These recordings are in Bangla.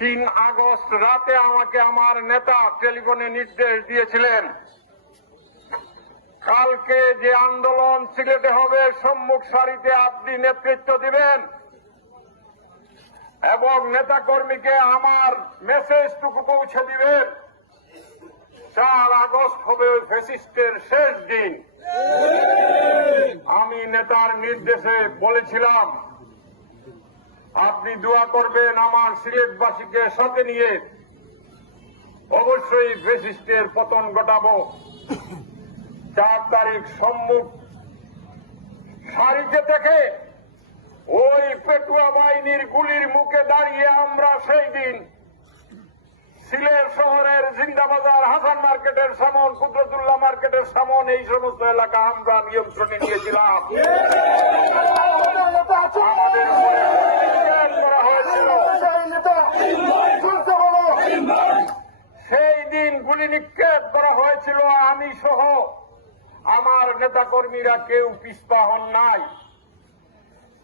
3 আগস্ট রাতে আমাকে আমার নেতা টেলিফোনে নির্দেশ দিয়েছিলেন, কালকে যে আন্দোলন সিলেটে হবে সম্মুখ সারিতে আপনি নেতৃত্ব দিবেন এবং নেতাকর্মীকে আমার মেসেজটুকু পৌঁছে দিবেন। 4 আগস্ট হবে ওই ফ্যাসিস্টের শেষ দিন। আমি নেতার নির্দেশে বলেছিলাম, আপনি দোয়া করবেন আমার সিলেটবাসীকে সাথে নিয়ে, অবশ্যই ফ্যাসিস্টের পতন ঘটাবো। 4 তারিখ সম্মুখ সারিতে থেকে ওই পেটুয়া বাহিনীর গুলির মুখে দাঁড়িয়ে আমরা সেই দিন সিলেট শহরের জিন্দাবাজার, হাসান মার্কেটের সামন, কুদরতুল্লাহ মার্কেটের সামন, এই সমস্ত এলাকা আমরা নিয়ন্ত্রণে নিয়েছিলাম। আমাদের করা হয়েছিল। সেই দিন গুলি নিক্ষেপ করা হয়েছিল, আমি সহ আমার নেতাকর্মীরা কেউ পিছপা হন নাই।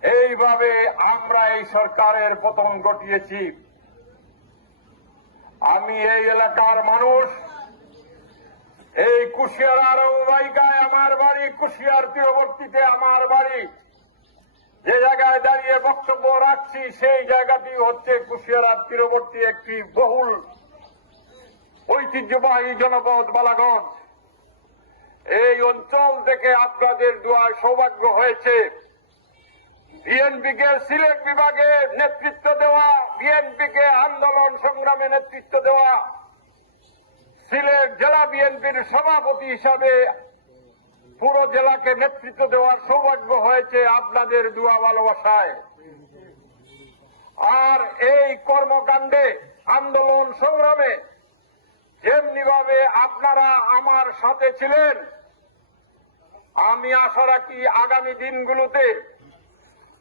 এইভাবে আমরা এই সরকারের পতন ঘটিয়েছি। আমি এই এলাকার মানুষ, এই কুশিয়ার আরবাইকায় আমার বাড়ি, কুশিয়ার তীরবর্তীতে আমার বাড়ি। যে জায়গায় দাঁড়িয়ে বক্তব্য রাখছি সেই জায়গাটি হচ্ছে কুশিয়ার তীরবর্তী একটি বহুল ঐতিহ্যবাহী জনপদ বালাগঞ্জ। এই অঞ্চল থেকে আপনাদের দোয়ায় সৌভাগ্য হয়েছে বিএনপিকে সিলেট বিভাগে নেতৃত্ব দেওয়া, বিএনপিকে আন্দোলন সংগ্রামে নেতৃত্ব দেওয়া, সিলেট জেলা বিএনপির সভাপতি হিসাবে পুরো জেলাকে নেতৃত্ব দেওয়ার সৌভাগ্য হয়েছে আপনাদের দোয়া ভালোবাসায়। আর এই কর্মকাণ্ডে, আন্দোলন সংগ্রামে যেমনিভাবে আপনারা আমার সাথে ছিলেন, আমি আশা রাখি আগামী দিনগুলোতে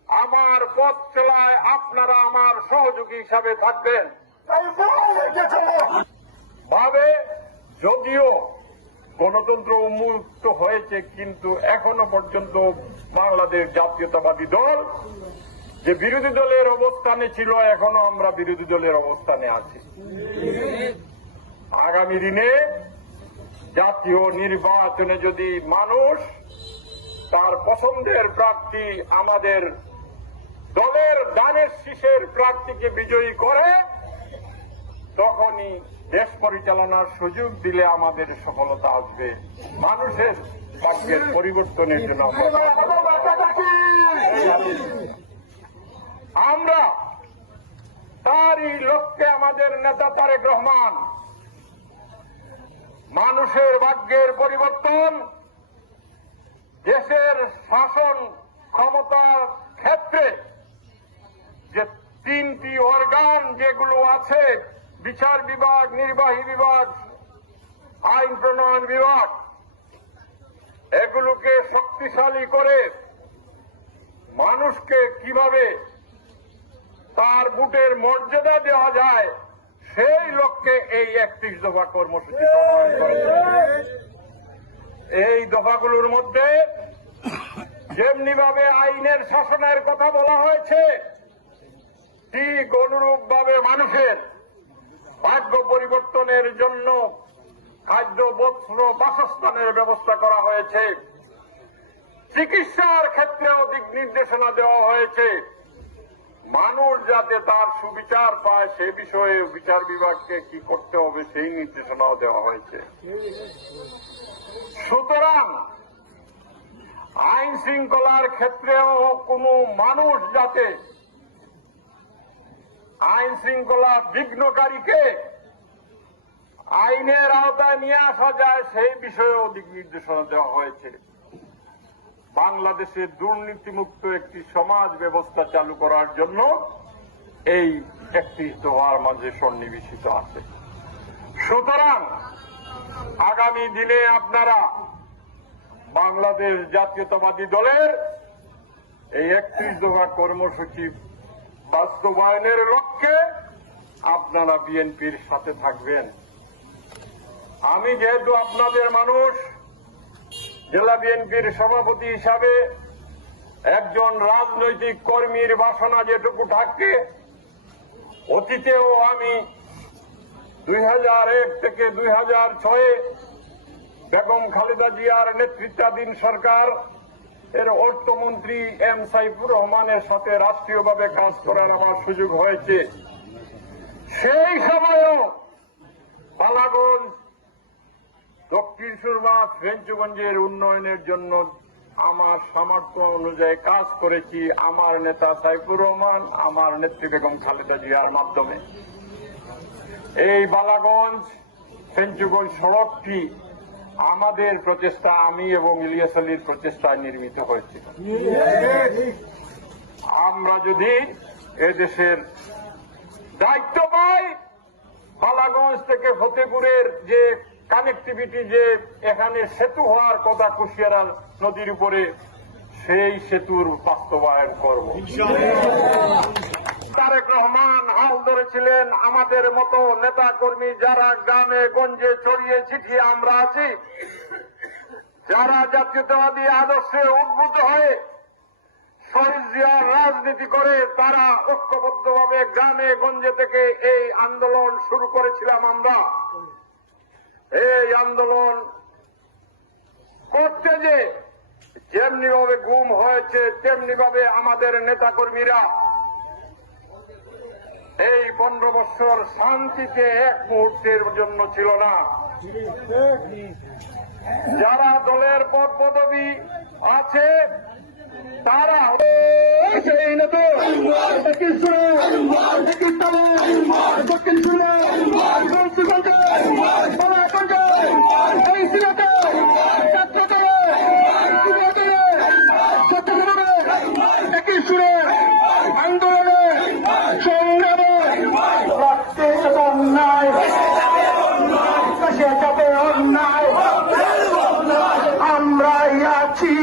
আমার পথ চলায় আপনারা আমার সহযোগী হিসাবে থাকবেন। ভাবে যদিও গণতন্ত্র উন্মুক্ত হয়েছে, কিন্তু এখনো পর্যন্ত বাংলাদেশ জাতীয়তাবাদী দল যে বিরোধী দলের অবস্থানে ছিল, এখনো আমরা বিরোধী দলের অবস্থানে আছি। আগামী দিনে জাতীয় নির্বাচনে যদি মানুষ তার পছন্দের প্রার্থী, আমাদের দলের দানের শীষের প্রার্থীকে বিজয়ী করে, তখনই দেশ পরিচালনার সুযোগ দিলে আমাদের সফলতা আসবে। মানুষের ভাগ্যের পরিবর্তনের জন্য আমরা তারই লক্ষ্যে আমাদের নেতা তারেক রহমান মানুষের ভাগ্যের পরিবর্তন, দেশের শাসন ক্ষমতার ক্ষেত্রে যে 3টি অর্গান যেগুলো আছে, বিচার বিভাগ, নির্বাহী বিভাগ, আইন প্রণয়ন বিভাগ, এগুলোকে শক্তিশালী করে মানুষকে কিভাবে তার ভোটের মর্যাদা দেওয়া যায়, সেই লক্ষ্যে এই 31 দফা কর্মসূচি প্রণয়ন করেছে। এই দফাগুলোর মধ্যে যেমনিভাবে আইনের শাসনের কথা বলা হয়েছে, ঠিক অনুরূপভাবে মানুষের ভাগ্য পরিবর্তনের জন্য খাদ্য, বস্ত্র, বাসস্থানের ব্যবস্থা করা হয়েছে। চিকিৎসার ক্ষেত্রেও দিক নির্দেশনা দেওয়া হয়েছে। মানুষ যাতে তার সুবিচার পায় সে বিষয়ে বিচার বিভাগকে কি করতে হবে সেই নির্দেশনাও দেওয়া হয়েছে। সুতরাং আইন শৃঙ্খলার ক্ষেত্রেও কোনো মানুষ যাতে আইন শৃঙ্খলা বিঘ্নকারীকে আইনের আওতায় নিয়ে আসা যায় সেই বিষয়েও দিক নির্দেশনা দেওয়া হয়েছে। বাংলাদেশে দুর্নীতিমুক্ত একটি সমাজ ব্যবস্থা চালু করার জন্য এই 31 দফার মাঝে সন্নিবেশিত আছে। সুতরাং আগামী দিনে আপনারা বাংলাদেশ জাতীয়তাবাদী দলের এই 31 দফা কর্মসূচি বাস্তবায়নের লক্ষ্যে আপনারা বিএনপির সাথে থাকবেন। আমি যেহেতু আপনাদের মানুষ, জেলা বিএনপির সভাপতি হিসাবে একজন রাজনৈতিক কর্মীর বাসনা যেটুকু থাকে অতীতেও আমি 2001 থেকে 2006 বেগম খালেদা জিয়ার নেতৃত্বাধীন সরকার এর অর্থমন্ত্রী এম সাইফুর রহমানের সাথে রাষ্ট্রীয়ভাবে কাজ করার আমার সুযোগ হয়েছে। সেই সময়ও বালাগঞ্জ, দক্ষিণ সুরমা, ফেঞ্চুগঞ্জের উন্নয়নের জন্য আমার সামর্থ্য অনুযায়ী কাজ করেছি আমার নেতা সাইফুর রহমান, আমার নেত্রী বেগম খালেদা জিয়ার মাধ্যমে। এই বালাগঞ্জ ফেঞ্চুগঞ্জ সড়কটি আমাদের প্রচেষ্টা, আমি এবং ইলিয়াস আলীর প্রচেষ্টায় নির্মিত হয়েছিল। আমরা যদি এদেশের দায়িত্ব পাই, বালাগঞ্জ থেকে ফতেপুরের যে কানেক্টিভিটি, যে এখানে সেতু হওয়ার কথা কুশিয়ারা নদীর উপরে, সেই সেতুর বাস্তবায়ন করব। তারেক রহমান হাল ধরেছিলেন আমাদের মতো নেতা কর্মী যারা গ্রামে গঞ্জে ছড়িয়ে ছিটিয়ে আমরা আছি, যারা জাতীয়তাবাদী আদর্শে উদ্বুদ্ধ হয়ে শহীদ জিয়ার রাজনীতি করে তারা ঐক্যবদ্ধভাবে গ্রামে গঞ্জে থেকে এই আন্দোলন শুরু করেছিলাম। আমরা এই আন্দোলন করতে যে যেমনি ভাবে গুম হয়েছে তেমনি ভাবে আমাদের নেতাকর্মীরা এই 15 বছর শান্তিতে এক মুহূর্তের জন্য ছিল না। যারা দলের পদ পদবী আছে তারা আন্দোলনে সংগ্রামে অন্যায় যাবে অন্যায় আমরাই আছি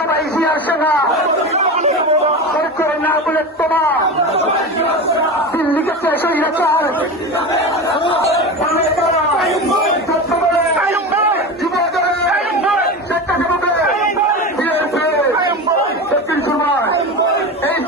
সবাই জিয়ার সেনা করে না বলে তোমা দিল্লিকে শেষ হয়ে গেছে। এই